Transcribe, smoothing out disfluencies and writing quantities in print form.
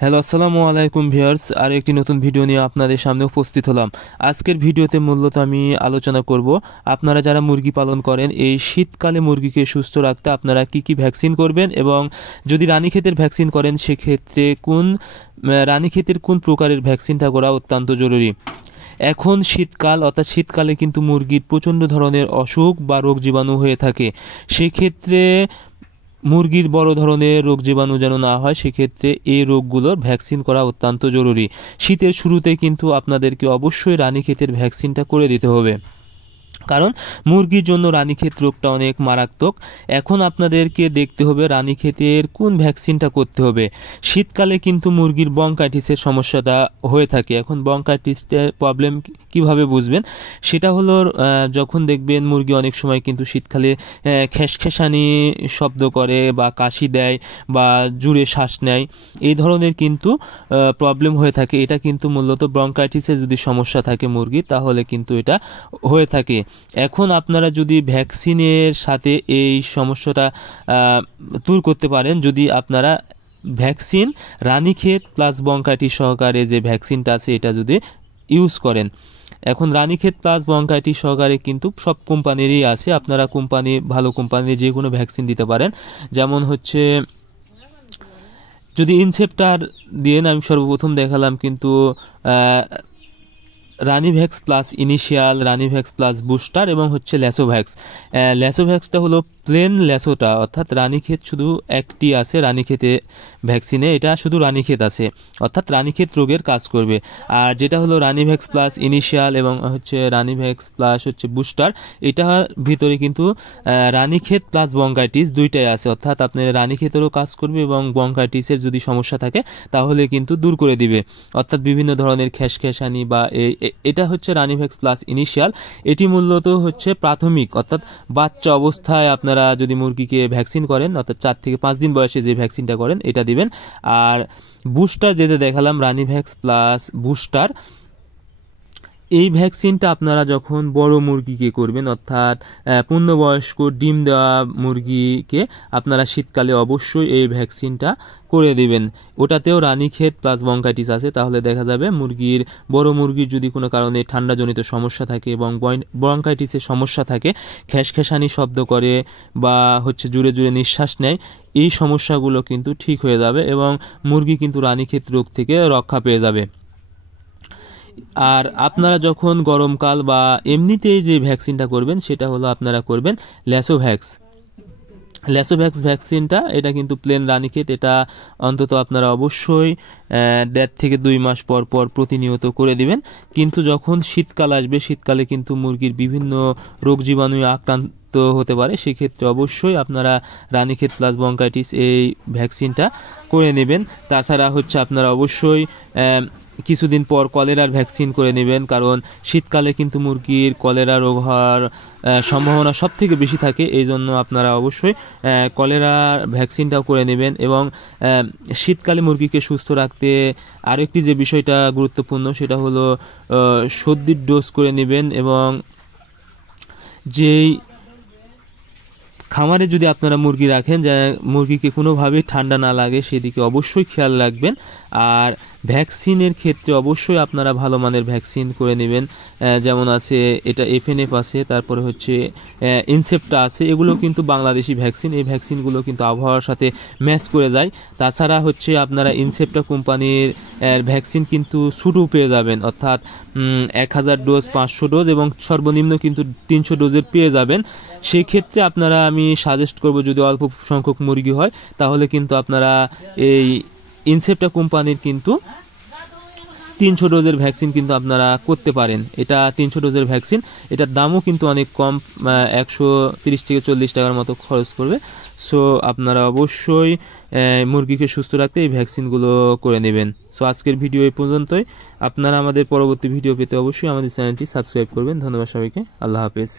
Hello, আসসালামু আলাইকুম viewers. আর একটি নতুন ভিডিও নিয়ে আপনাদের সামনে উপস্থিত হলাম। আজকের ভিডিওতে মূলত আমি আলোচনা করব আপনারা যারা মুরগি পালন করেন এই শীতকালে মুরগিকে সুস্থ রাখতে আপনারা কি ভ্যাকসিন করবেন, এবং যদি রানীক্ষেতের ভ্যাকসিন করেন সেক্ষেত্রে রানীক্ষেতের কোন প্রকারের ভ্যাকসিনটা করা অত্যন্ত জরুরি। এখন শীতকাল, অর্থাৎ শীতকালে কিন্তু মুরগির প্রচণ্ড ধরনের অসুখ বা রোগ জীবাণু হয়ে থাকে। সেক্ষেত্রে মুরগির বড় ধরনের রোগ জীবাণু যেন না হয়, সেক্ষেত্রে এই রোগগুলোর ভ্যাকসিন করা অত্যন্ত জরুরি। শীতের শুরুতে কিন্তু আপনাদেরকে অবশ্যই রানীক্ষেতের ভ্যাকসিনটা করে দিতে হবে, কারণ মুরগির জন্য রানীক্ষেত রোগটা অনেক মারাত্মক। এখন আপনাদেরকে দেখতে হবে রানীক্ষেতের কোন ভ্যাকসিনটা করতে হবে। শীতকালে কিন্তু মুরগির ব্রঙ্কাইটিসের সমস্যাটা হয়ে থাকে। এখন ব্রঙ্কাইটিসের প্রবলেম কিভাবে বুঝবেন, সেটা হলো যখন দেখবেন মুরগি অনেক সময় কিন্তু শীতকালে খেসখেসানি শব্দ করে বা কাশি দেয় বা জুড়ে শ্বাস নেয়, এই ধরনের কিন্তু প্রবলেম হয়ে থাকে। এটা কিন্তু মূলত ব্রঙ্কাইটিসের যদি সমস্যা থাকে মুরগির, তাহলে কিন্তু এটা হয়ে থাকে। এখন আপনারা যদি ভ্যাকসিনের সাথে এই সমস্যাটা দূর করতে পারেন, যদি আপনারা ভ্যাকসিন রানীক্ষেত প্লাস ব্রঙ্কাইটিস সহকারে যে ভ্যাকসিনটা আছে এটা যদি ইউজ করেন। এখন রানীক্ষেত প্লাস ব্রঙ্কাইটিস সহকারে কিন্তু সব কোম্পানিরই আছে। আপনারা ভালো কোম্পানির যে কোনো ভ্যাকসিন দিতে পারেন। যেমন হচ্ছে যদি ইনসেপ্টার দিয়ে আমি সর্বপ্রথম দেখালাম, কিন্তু রানিভ্যাক্স প্লাস ইনিশিয়াল, রানিভ্যাক্স প্লাস বুস্টার এবং হচ্ছে ল্যাসোভ্যাক্স। ল্যাসোভ্যাক্সটা হলো প্লেন ল্যাসোটা, অর্থাৎ রানীক্ষেত শুধু একটি আছে রানীক্ষেতে ভ্যাকসিনে, এটা শুধু রানীক্ষেত আছে, অর্থাৎ রানীক্ষেত রোগের কাজ করবে। আর যেটা হলো রানিভ্যাক্স প্লাস ইনিশিয়াল এবং হচ্ছে রানিভ্যাক্স প্লাস হচ্ছে বুস্টার, এটার ভিতরে কিন্তু রানীক্ষেত প্লাস ব্রঙ্কাইটিস দুইটাই আছে, অর্থাৎ আপনার রানীক্ষেতেরও কাজ করবে এবং ব্রঙ্কাইটিসের যদি সমস্যা থাকে তাহলে কিন্তু দূর করে দিবে, অর্থাৎ বিভিন্ন ধরনের খেসখেসানি বা এটা হচ্ছে রানিভ্যাক্স প্লাস ইনিশিয়াল। এটি মূলত হচ্ছে প্রাথমিক, অর্থাৎ বাচ্চা অবস্থায় আপনারা যদি মুরগিকে ভ্যাকসিন করেন, অর্থাৎ 4 থেকে 5 দিন বয়সে যে ভ্যাকসিনটা করেন এটা দিবেন। আর বুস্টার যেটা দেখালাম রানিভ্যাক্স প্লাস বুস্টার, এই ভ্যাকসিনটা আপনারা যখন বড় মুরগিকে করবেন, অর্থাৎ পূর্ণবয়স্ক ডিম দেওয়া মুরগিকে আপনারা শীতকালে অবশ্যই এই ভ্যাকসিনটা করে দিবেন। ওটাতেও রানীক্ষেত প্লাস ব্রঙ্কাইটিস আছে, তাহলে দেখা যাবে বড় মুরগির যদি কোনো কারণে ঠান্ডাজনিত সমস্যা থাকে এবং ব্রঙ্কাইটিসের সমস্যা থাকে, খেসখেসানি শব্দ করে বা হচ্ছে জুড়ে জুড়ে নিঃশ্বাস নেয়, এই সমস্যাগুলো কিন্তু ঠিক হয়ে যাবে এবং মুরগি কিন্তু রানীক্ষেত রোগ থেকে রক্ষা পেয়ে যাবে। আর আপনারা যখন গরমকাল বা এমনিতেই যে ভ্যাকসিনটা করবেন সেটা হলো আপনারা করবেন ল্যাসোভ্যাক্স ভ্যাকসিনটা। এটা কিন্তু প্লেন রানীক্ষেত, এটা অন্তত আপনারা অবশ্যই 1.5 থেকে 2 মাস পর পর প্রতিনিয়ত করে দিবেন। কিন্তু যখন শীতকাল আসবে, শীতকালে কিন্তু মুরগির বিভিন্ন রোগ জীবাণু আক্রান্ত হতে পারে, সেক্ষেত্রে অবশ্যই আপনারা রানীক্ষেত প্লাস ব্রঙ্কাইটিস এই ভ্যাকসিনটা করে নেবেন। তাছাড়া হচ্ছে আপনারা অবশ্যই কিছুদিন পর কলেরার ভ্যাকসিন করে নেবেন, কারণ শীতকালে কিন্তু মুরগির কলেরা রোগ হওয়ার সম্ভাবনা সব থেকে বেশি থাকে। এই জন্য আপনারা অবশ্যই কলেরার ভ্যাকসিনটাও করে নেবেন। এবং শীতকালে মুরগিকে সুস্থ রাখতে আরেকটি যে বিষয়টা গুরুত্বপূর্ণ সেটা হলো সর্দির ডোজ করে নেবেন। এবং যেই খামারে যদি আপনারা মুরগি রাখেন, যা মুরগিকে কোনোভাবেই ঠান্ডা না লাগে সেদিকে অবশ্যই খেয়াল রাখবেন। আর ভ্যাকসিনের ক্ষেত্রে অবশ্যই আপনারা ভালো মানের ভ্যাকসিন করে নেবেন। যেমন আছে এটা এফএনএফ আছে, তারপরে হচ্ছে ইনসেপ্টা আছে, এগুলো কিন্তু বাংলাদেশি ভ্যাকসিন। এই ভ্যাকসিনগুলো কিন্তু আবহাওয়ার সাথে ম্যাচ করে যায়। তাছাড়া হচ্ছে আপনারা ইনসেপ্টা কোম্পানির ভ্যাকসিন কিন্তু ছোটো পেয়ে যাবেন, অর্থাৎ 1000 ডোজ, 500 ডোজ এবং সর্বনিম্ন কিন্তু 300 ডোজের পেয়ে যাবেন। সেই ক্ষেত্রে আপনারা আমি সাজেস্ট করব, যদি অল্প সংখ্যক মুরগি হয় তাহলে কিন্তু আপনারা এই ইনসেপ্টা কোম্পানির কিন্তু 300 ডোজের ভ্যাকসিন কিন্তু আপনারা করতে পারেন। এটা 300 ডোজের ভ্যাকসিন, এটার দামও কিন্তু অনেক কম, 130 থেকে 40 টাকার মতো খরচ পড়বে। সো আপনারা অবশ্যই মুরগিকে সুস্থ রাখতে এই ভ্যাকসিনগুলো করে নেবেন। সো আজকের ভিডিও এই পর্যন্তই। আপনারা আমাদের পরবর্তী ভিডিও পেতে অবশ্যই আমাদের চ্যানেলটি সাবস্ক্রাইব করবেন। ধন্যবাদ সবাইকে, আল্লাহ হাফেজ।